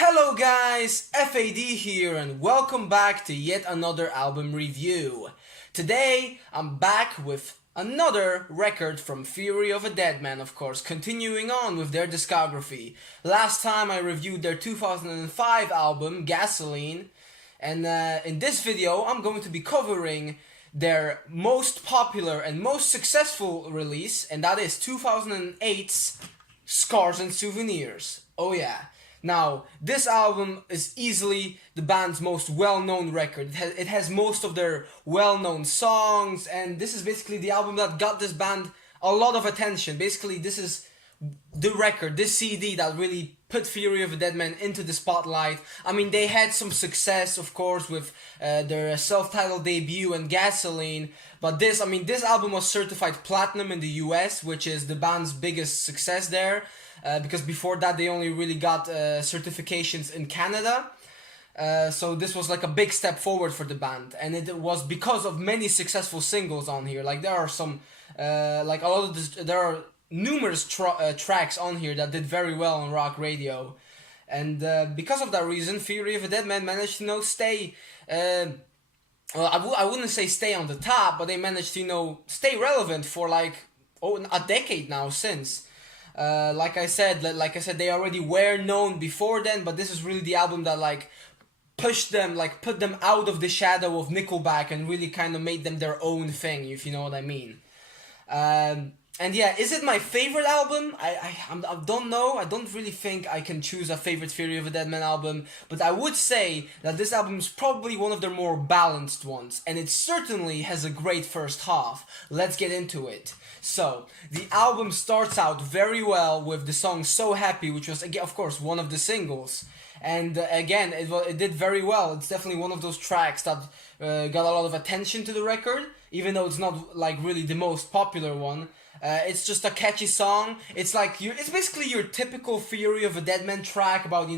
Hello guys, F.A.D here and welcome back to yet another album review. Today I'm back with another record from Fury of a Deadman, of course, continuing on with their discography. Last time I reviewed their 2005 album, Gasoline, and in this video I'm going to be covering their most popular and most successful release, and that is 2008's Scars and Souvenirs. Oh yeah. Now, this album is easily the band's most well-known record. It has most of their well-known songs, and this is basically the album that got this band a lot of attention. Basically, this is the record, this CD that really put Fury of a Deadman into the spotlight. I mean, they had some success, of course, with their self-titled debut and Gasoline, but this album was certified platinum in the US, which is the band's biggest success there. Because before that they only really got certifications in Canada. So this was like a big step forward for the band, and it was because of many successful singles on here. Like there are some, like a lot of this, there are numerous tracks on here that did very well on rock radio, and because of that reason, Fury of a Deadman managed to stay. Well, I wouldn't say stay on the top, but they managed to stay relevant for like a decade now since. Like I said, they already were known before then, but this is really the album that like pushed them, like put them out of the shadow of Nickelback and really kind of made them their own thing, if you know what I mean. And yeah, is it my favorite album? I don't know. I don't really think I can choose a favorite Fury of a Deadman album, but I would say that this album is probably one of their more balanced ones, and it certainly has a great first half. Let's get into it. So, the album starts out very well with the song So Happy, which was, again, of course, one of the singles. And again, it did very well. It's definitely one of those tracks that got a lot of attention to the record, even though it's not like really the most popular one. It's just a catchy song. It's like it's basically your typical Fury of a Deadman track about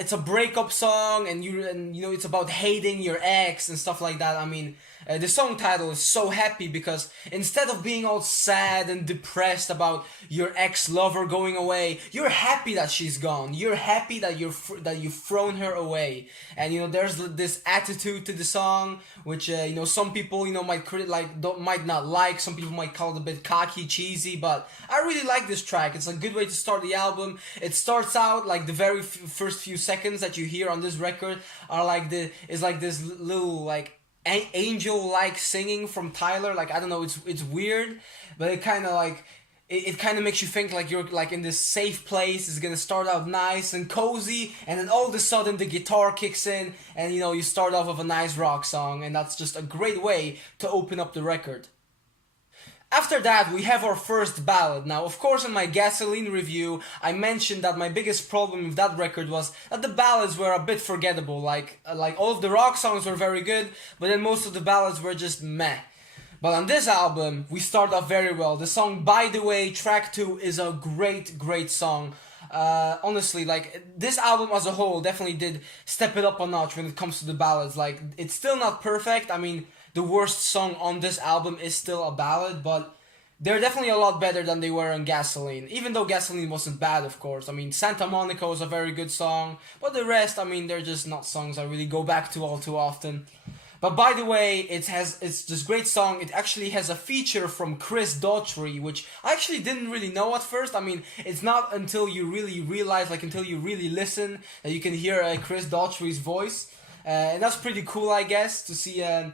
it's a breakup song and it's about hating your ex and stuff like that. I mean, the song title is So Happy because instead of being all sad and depressed about your ex-lover going away, you're happy that she's gone. You're happy that you've thrown her away. And there's this attitude to the song, which some people might not like. Some people might call it a bit cocky, cheesy, but I really like this track. It's a good way to start the album. It starts out like the very first few seconds that you hear on this record are like this little like angel-like singing from Tyler. Like, I don't know, it's weird, but it kind of like it kind of makes you think like you're like in this safe place. It's gonna start out nice and cozy, and then all of a sudden the guitar kicks in, and you start off with a nice rock song, and that's just a great way to open up the record. After that, we have our first ballad. Now, of course, in my Gasoline review, I mentioned that my biggest problem with that record was that the ballads were a bit forgettable. Like all of the rock songs were very good, but then most of the ballads were just meh. But on this album, we start off very well. The song By the Way, track 2, is a great song. Honestly, like, this album as a whole definitely did step it up a notch when it comes to the ballads. Like, it's still not perfect. I mean, the worst song on this album is still a ballad, but they're definitely a lot better than they were on Gasoline. Even though Gasoline wasn't bad, of course. I mean, Santa Monica was a very good song, but the rest, I mean, they're just not songs I really go back to all too often. But By the Way, it's this great song. It actually has a feature from Chris Daughtry, which I actually didn't really know at first. I mean, it's not until you really realize, like until you really listen, that you can hear Chris Daughtry's voice. And that's pretty cool, I guess, to see him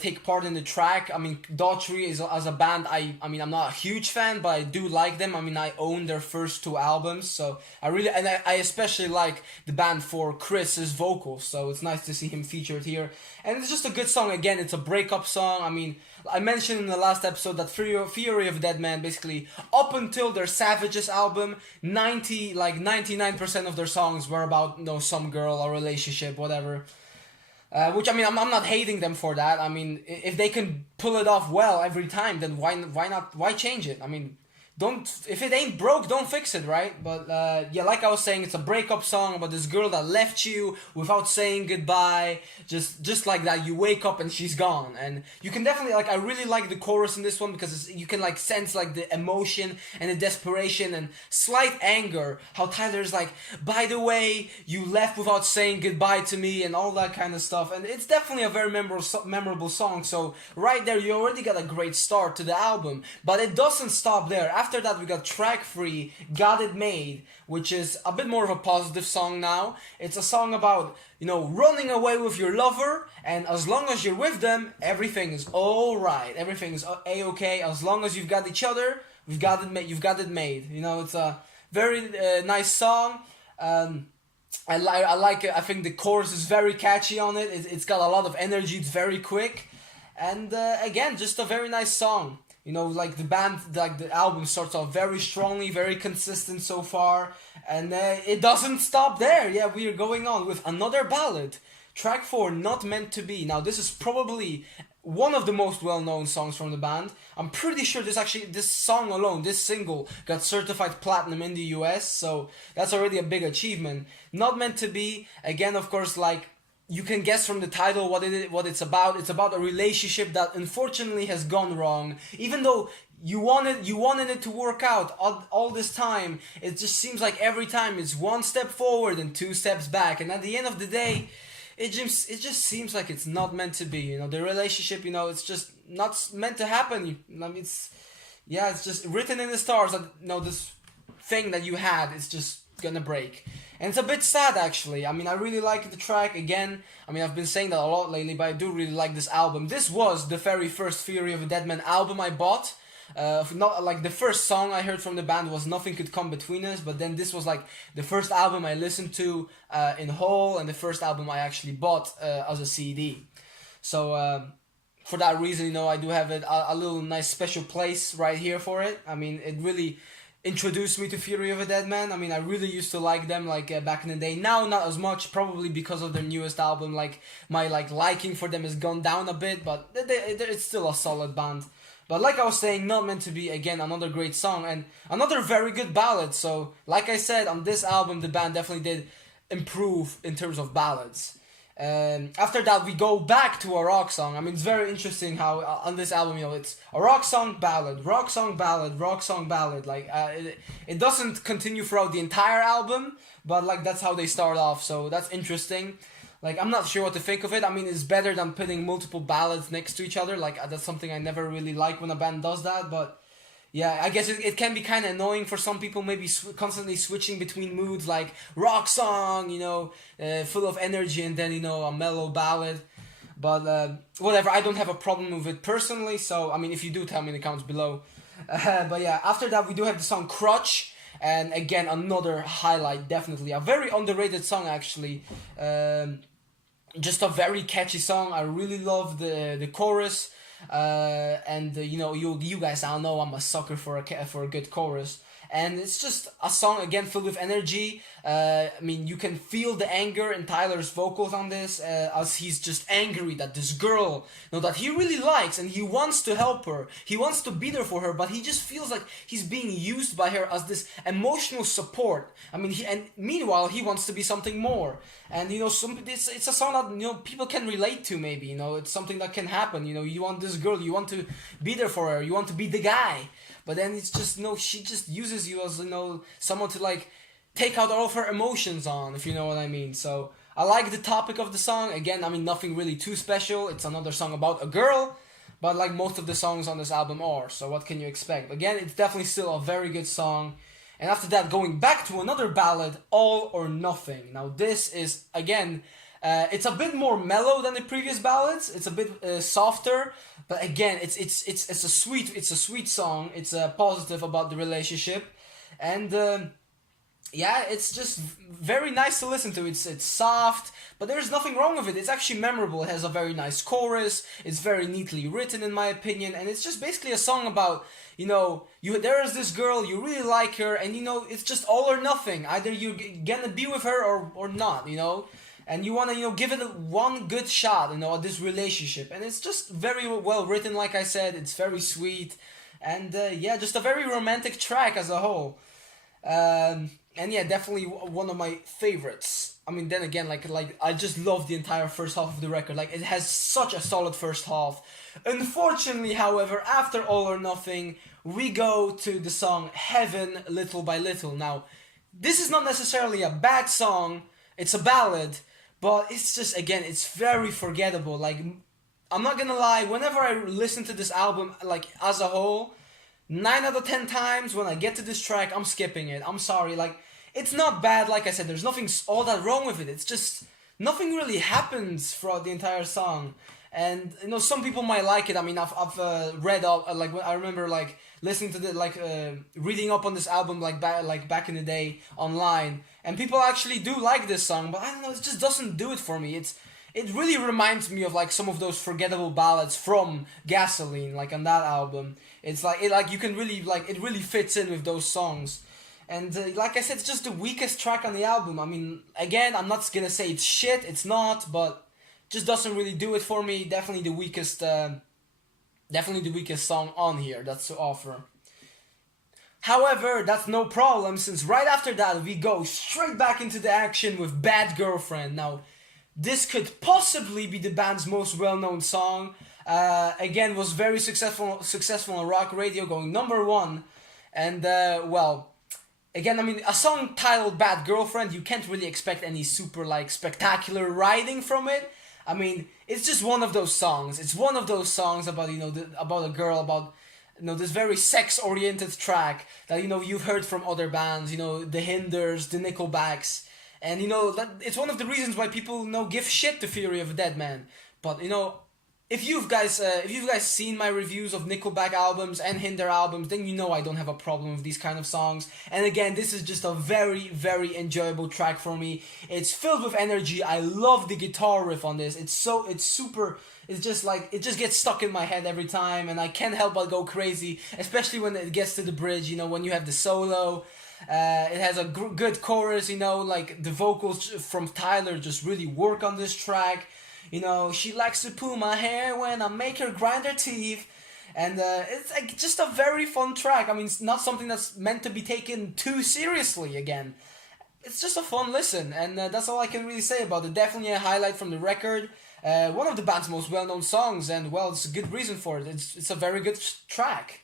take part in the track. I mean, Daughtry is as a band. I'm not a huge fan, but I do like them. I mean, I own their first 2 albums, so I especially like the band for Chris's vocals. So it's nice to see him featured here, and it's just a good song. Again, it's a breakup song. I mean, I mentioned in the last episode that Fury of Deadman, basically up until their Savages album, 99% of their songs were about some girl or relationship, whatever. Which, I mean, I'm not hating them for that. I mean, if they can pull it off well every time, then why change it? I mean, don't, if it ain't broke, don't fix it, right? But yeah, like I was saying, it's a breakup song about this girl that left you without saying goodbye, just like that. You wake up and she's gone, and you can definitely, like, I really like the chorus in this one because you can like sense like the emotion and the desperation and slight anger. How Tyler's like, by the way, you left without saying goodbye to me, and all that kind of stuff. And it's definitely a very memorable song. So right there, you already got a great start to the album. But it doesn't stop there. After that, we got track 3, Got It Made, which is a bit more of a positive song now. It's a song about, running away with your lover, and as long as you're with them, everything is alright. Everything is a-okay. As long as you've got each other, you've got it made. It's a very nice song. I like it. I think the chorus is very catchy on it. It's got a lot of energy. It's very quick. And again, just a very nice song. Like the band, like the album starts off very strongly, very consistent so far, and it doesn't stop there. Yeah, we are going on with another ballad, track 4, Not Meant to Be. Now, this is probably one of the most well-known songs from the band. I'm pretty sure this song alone, this single, got certified platinum in the US, so that's already a big achievement. Not Meant to Be, again, of course, like, you can guess from the title what it's about. It's about a relationship that unfortunately has gone wrong. Even though you wanted it to work out all this time, it just seems like every time it's one step forward and 2 steps back. And at the end of the day, it just seems like it's not meant to be. The relationship, it's just not meant to happen. I mean, it's just written in the stars that this thing that you had is just gonna break. And it's a bit sad, actually. I mean, I really like the track. Again, I mean, I've been saying that a lot lately, but I do really like this album. This was the very first Fury of a Deadman album I bought. Not like the first song I heard from the band was Nothing Could Come Between Us, but then this was like the first album I listened to in whole, and the first album I actually bought as a CD. So for that reason, I do have a little nice special place right here for it. I mean, it really introduced me to Fury of a Deadman. I mean, I really used to like them back in the day. Now, not as much, probably because of their newest album. Like, my liking for them has gone down a bit, but it's still a solid band. But like I was saying, Not Meant to Be, again, another great song and another very good ballad. So, like I said, on this album, the band definitely did improve in terms of ballads. After that, we go back to a rock song. I mean, it's very interesting how on this album, it's a rock song ballad, rock song ballad, rock song ballad. Like, it doesn't continue throughout the entire album, but like that's how they start off. So that's interesting. Like, I'm not sure what to think of it. I mean, it's better than putting multiple ballads next to each other. Like, that's something I never really like when a band does that, but yeah, I guess it can be kind of annoying for some people, maybe constantly switching between moods, like rock song, full of energy, and then, a mellow ballad. But whatever, I don't have a problem with it personally, so, I mean, if you do, tell me in the comments below. But yeah, after that, we do have the song Crutch, and again, another highlight, definitely. A very underrated song, actually. Just a very catchy song. I really love the chorus. And you guys all know I'm a sucker for a good chorus, and it's just a song again filled with energy. I mean, you can feel the anger in Tyler's vocals on this, as he's just angry that this girl, that he really likes, and he wants to help her, he wants to be there for her, but he just feels like he's being used by her as this emotional support. I mean, meanwhile he wants to be something more, and it's a song that people can relate to. Maybe it's something that can happen. You want this girl, you want to be there for her, you want to be the guy, but then it's just she just uses you as someone to like take out all of her emotions on, if you know what I mean. So I like the topic of the song. Again, I mean, nothing really too special. It's another song about a girl, but like most of the songs on this album are. So what can you expect? Again, it's definitely still a very good song. And after that, going back to another ballad, All or Nothing. Now this is, again, it's a bit more mellow than the previous ballads. It's a bit softer, but again, it's a sweet song. It's positive about the relationship, and yeah, it's just very nice to listen to. It's soft, but there's nothing wrong with it. It's actually memorable. It has a very nice chorus. It's very neatly written, in my opinion, and it's just basically a song about, there is this girl, you really like her, and it's just all or nothing. Either you're gonna be with her or not, and you want to, give it one good shot, at this relationship. And it's just very well written, like I said. It's very sweet. and yeah, just a very romantic track as a whole. And yeah, definitely one of my favorites. I mean, then again, like I just love the entire first half of the record. Like it has such a solid first half. Unfortunately, however, after All or Nothing, we go to the song Heaven Little by Little. Now, this is not necessarily a bad song. It's a ballad, but it's just again, it's very forgettable. Like I'm not gonna lie, whenever I listen to this album, like as a whole, 9 out of 10 times when I get to this track, I'm skipping it. I'm sorry, like it's not bad. Like I said, there's nothing all that wrong with it. It's just nothing really happens throughout the entire song. And you know, some people might like it. I mean, I've read all like I remember like listening to the reading up on this album back in the day online, and people actually do like this song. But I don't know, it just doesn't do it for me. It really reminds me of like some of those forgettable ballads from Gasoline, like on that album. It's like you can really like it really fits in with those songs. And like I said, it's just the weakest track on the album. I mean, again, I'm not gonna say it's shit. It's not, but just doesn't really do it for me. Definitely the weakest song on here that's to offer. However, that's no problem, since right after that we go straight back into the action with Bad Girlfriend. Now, this could possibly be the band's most well-known song. Again, was very successful on rock radio, going #1. And well, again, I mean, a song titled Bad Girlfriend, you can't really expect any super like spectacular writing from it. I mean, it's just one of those songs. It's one of those songs about, you know, about a girl, about, you know, this very sex-oriented track that, you know, you've heard from other bands, you know, the Hinders, the Nickelbacks. And, you know, that it's one of the reasons why people, you know, give shit to Fury of a Deadman. But, you know, if you guys seen my reviews of Nickelback albums and Hinder albums, then you know I don't have a problem with these kind of songs. And again, this is just a very, very enjoyable track for me. It's filled with energy. I love the guitar riff on this. It's super. It's just like, it just gets stuck in my head every time, and I can't help but go crazy, especially when it gets to the bridge, you know, when you have the solo. It has a good chorus, you know, like the vocals from Tyler just really work on this track. You know, she likes to pull my hair when I make her grind her teeth. And it's like just a very fun track. I mean, it's not something that's meant to be taken too seriously again. It's just a fun listen, and that's all I can really say about it. Definitely a highlight from the record. One of the band's most well-known songs, and well, it's a good reason for it. It's a very good track.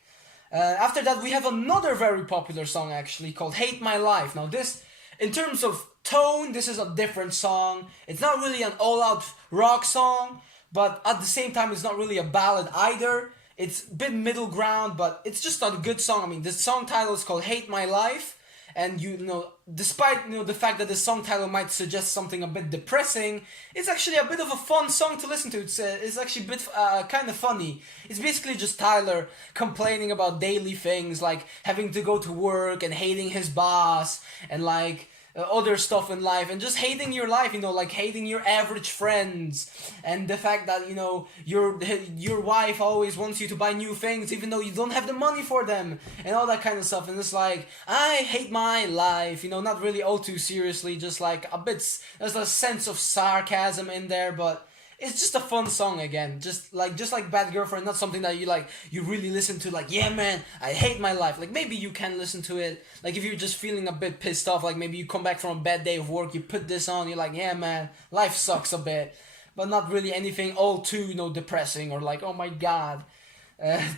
After that, we have another very popular song, actually, called Hate My Life. Now, this, in terms of tone, this is a different song. It's not really an all-out rock song, but at the same time, it's not really a ballad either. It's a bit middle ground, but it's just a good song. I mean, the song title is called Hate My Life, and you know, despite, you know, the fact that the song title might suggest something a bit depressing, it's actually a bit of a fun song to listen to. It's actually a bit kind of funny. It's basically just Tyler complaining about daily things, like having to go to work and hating his boss, and like other stuff in life, and just hating your life, you know, like hating your average friends, and the fact that, you know, your wife always wants you to buy new things even though you don't have the money for them, and all that kind of stuff. And it's like, I hate my life, you know, not really all too seriously, just like a bit, there's a sense of sarcasm in there, but it's just a fun song again, just like Bad Girlfriend, not something that you really listen to, like, yeah man, I hate my life. Like, maybe you can listen to it, like if you're just feeling a bit pissed off, like maybe you come back from a bad day of work, you put this on, you're like, yeah man, life sucks a bit, but not really anything all too, you know, depressing, or like, oh my god,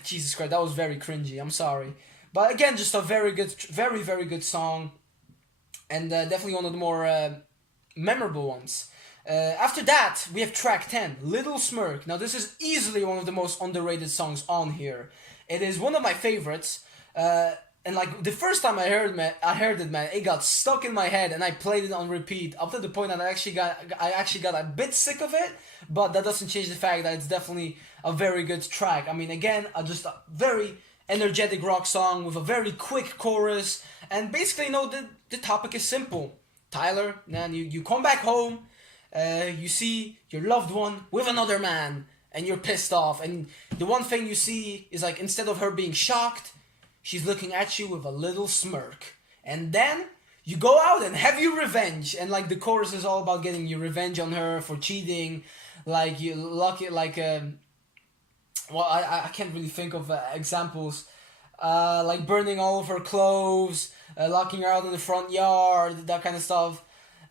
Jesus Christ, that was very cringy, I'm sorry. But again, just a very good, very, very good song, and definitely one of the more memorable ones. After that, we have track 10, Little Smirk. Now, this is easily one of the most underrated songs on here. It is one of my favorites. And like the first time I heard it, man, it got stuck in my head, and I played it on repeat up to the point that I actually got a bit sick of it. But that doesn't change the fact that it's definitely a very good track. I mean, again, just a very energetic rock song with a very quick chorus, and basically, you know, the topic is simple. Tyler, man, you come back home. You see your loved one with another man, and you're pissed off, and the one thing you see is, like, instead of her being shocked, she's looking at you with a little smirk. And then you go out and have your revenge, and like the chorus is all about getting your revenge on her for cheating. Like, you lucky, like well, I can't really think of examples like burning all of her clothes, locking her out in the front yard, that kind of stuff.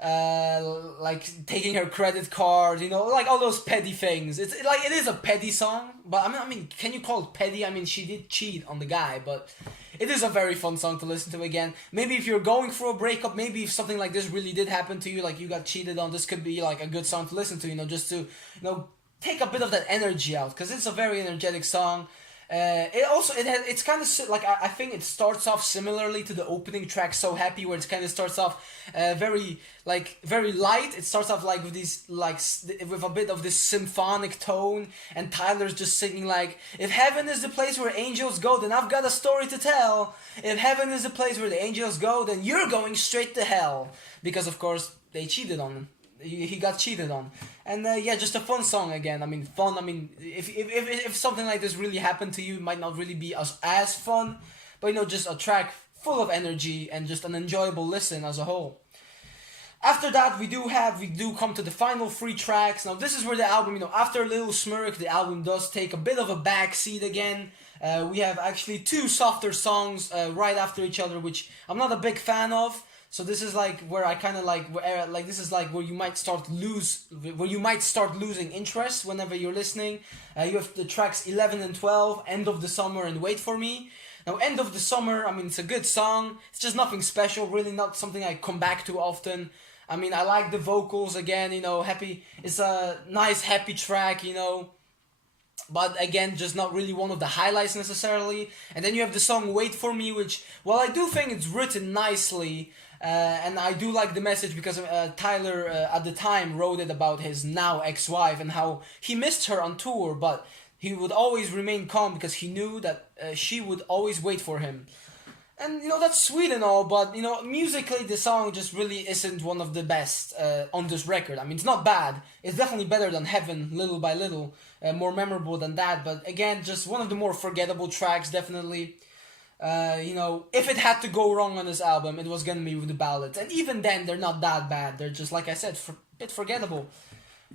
Like taking her credit card, like all those petty things. It's like it is a petty song, but I mean, can you call it petty? I mean, she did cheat on the guy, but it is a very fun song to listen to again. Maybe if you're going through a breakup, maybe if something like this really did happen to you, like you got cheated on, this could be like a good song to listen to. Just to take a bit of that energy out, because it's a very energetic song. It's kind of like I think it starts off similarly to the opening track "So Happy," where it kind of starts off very light. It starts off like with these with a bit of this symphonic tone, and Tyler's just singing like, "If heaven is the place where angels go, then I've got a story to tell. If heaven is the place where the angels go, then you're going straight to hell," because of course they cheated on him. He got cheated on, and just a fun song again. I mean, fun. I mean, if something like this really happened to you, it might not really be as fun, but just a track full of energy and just an enjoyable listen as a whole. After that, we do come to the final three tracks. Now, this is where the album, after Little Smirk, the album does take a bit of a backseat again. We have actually two softer songs right after each other, which I'm not a big fan of. So this is like where I kind of this is like where you might start losing interest whenever you're listening. You have the tracks 11 and 12, End of the Summer and Wait for Me. Now, End of the Summer, I mean, it's a good song. It's just nothing special, really not something I come back to often. I mean, I like the vocals again, happy. It's a nice happy track, but again, just not really one of the highlights necessarily. And then you have the song Wait For Me, which, well, I do think it's written nicely, and I do like the message because Tyler at the time wrote it about his now ex-wife and how he missed her on tour, but he would always remain calm because he knew that she would always wait for him. And, that's sweet and all, but, musically the song just really isn't one of the best on this record. I mean, it's not bad. It's definitely better than Heaven, Little by Little, more memorable than that. But again, just one of the more forgettable tracks, definitely. If it had to go wrong on this album, it was gonna be with the ballads. And even then, they're not that bad. They're just, like I said, a bit forgettable.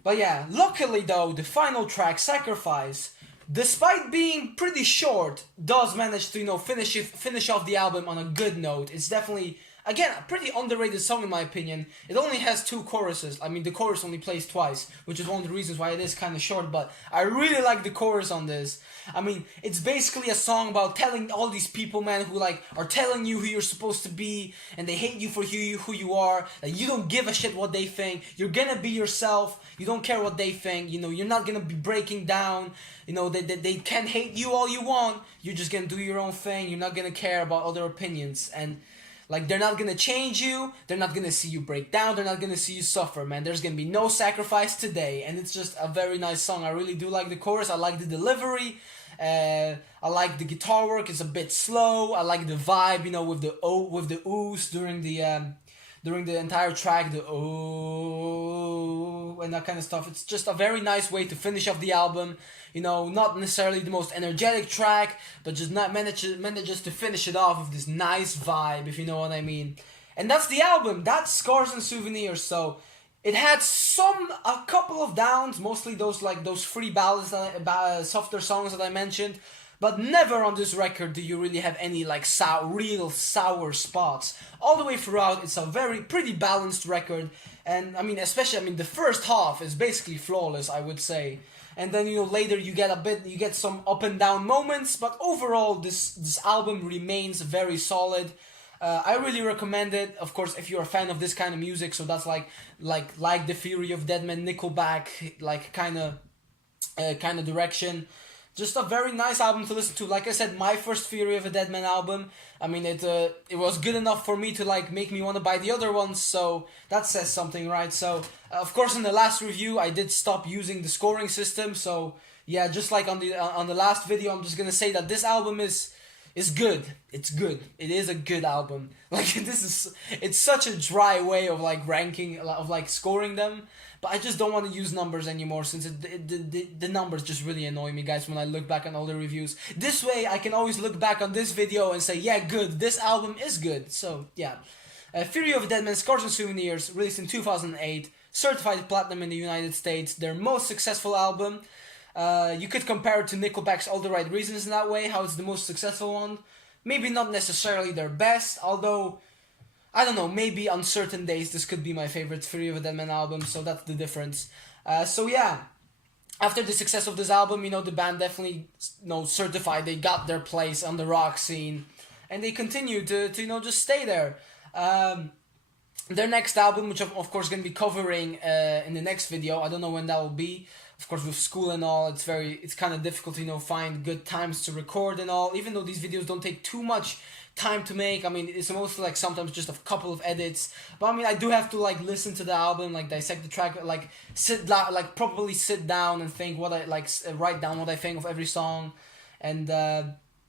But yeah, luckily though, the final track, Sacrifice, despite being pretty short, does manage to finish off the album on a good note. It's definitely, again, a pretty underrated song in my opinion. It only has two choruses. I mean, the chorus only plays twice, which is one of the reasons why it is kind of short, but I really like the chorus on this. I mean, it's basically a song about telling all these people, man, who are telling you who you're supposed to be, and they hate you for who you are, that you don't give a shit what they think, you're gonna be yourself, you don't care what they think, you're not gonna be breaking down, they can hate you all you want, you're just gonna do your own thing, you're not gonna care about other opinions, and they're not gonna change you, they're not gonna see you break down, they're not gonna see you suffer, man. There's gonna be no sacrifice today, and it's just a very nice song. I really do like the chorus, I like the delivery, I like the guitar work, it's a bit slow, I like the vibe, with the oohs during the entire track, the oh, and that kind of stuff. It's just a very nice way to finish off the album. Not necessarily the most energetic track, but just manages to finish it off with this nice vibe, if you know what I mean. And that's the album. That's Scars and Souvenirs. So it had a couple of downs, mostly those three ballads, softer songs that I mentioned. But never on this record do you really have any real sour spots. All the way throughout, it's a pretty balanced record, and especially the first half is basically flawless, I would say. And then later you get some up and down moments, but overall this album remains very solid. I really recommend it. Of course, if you're a fan of this kind of music, so that's like the Theory of Deadman, Nickelback, kind of direction. Just a very nice album to listen to. Like I said, my first Theory of a Deadman album. It was good enough for me to make me want to buy the other ones, so that says something, right? So, of course, in the last review, I did stop using the scoring system, so yeah, just like on the last video, I'm just gonna say that this album is good. It's good. It is a good album. It's such a dry way of ranking, of scoring them. But I just don't want to use numbers anymore since the numbers just really annoy me, guys, when I look back on all the reviews. This way, I can always look back on this video and say, yeah, good, this album is good. So, yeah. Theory of a Deadman, Scars and Souvenirs, released in 2008, certified platinum in the United States, their most successful album. You could compare it to Nickelback's All the Right Reasons in that way, how it's the most successful one. Maybe not necessarily their best, although I don't know, maybe on certain days this could be my favorite Fury of a Deadman album, so that's the difference. So yeah, after the success of this album, the band definitely, certified they got their place on the rock scene, and they continue to just stay there. Their next album, which I'm of course going to be covering in the next video, I don't know when that will be. Of course, with school and all, it's kind of difficult to find good times to record and all. Even though these videos don't take too much time to make, I mean, it's mostly like sometimes just a couple of edits. But I mean, I do have to like listen to the album, like dissect the track, like properly sit down and think write down what I think of every song, and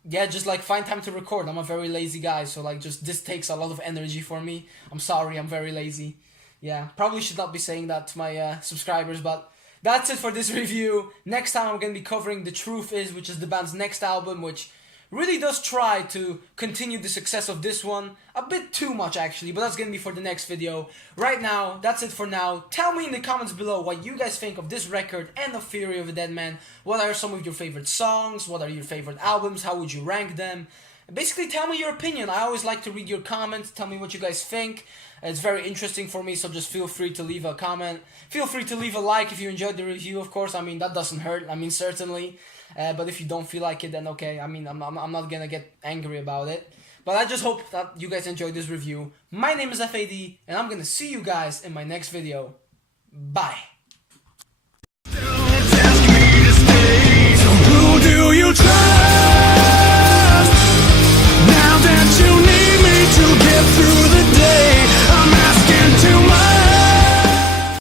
yeah, just like find time to record. I'm a very lazy guy, so like this takes a lot of energy for me. I'm sorry, I'm very lazy. Yeah, probably should not be saying that to my subscribers, but that's it for this review. Next time I'm going to be covering The Truth Is, which is the band's next album, which really does try to continue the success of this one. A bit too much actually, but that's going to be for the next video. Right now, that's it for now. Tell me in the comments below what you guys think of this record and of Fury of a Deadman. What are some of your favorite songs? What are your favorite albums? How would you rank them? Basically, tell me your opinion. I always like to read your comments. Tell me what you guys think. It's very interesting for me, so just feel free to leave a comment. Feel free to leave a like if you enjoyed the review, of course. I mean, that doesn't hurt. I mean, certainly. But if you don't feel like it, then okay. I mean, I'm not gonna get angry about it. But I just hope that you guys enjoyed this review. My name is F.A.D, and I'm gonna see you guys in my next video. Bye. Don't ask me to stay, so who do you trust?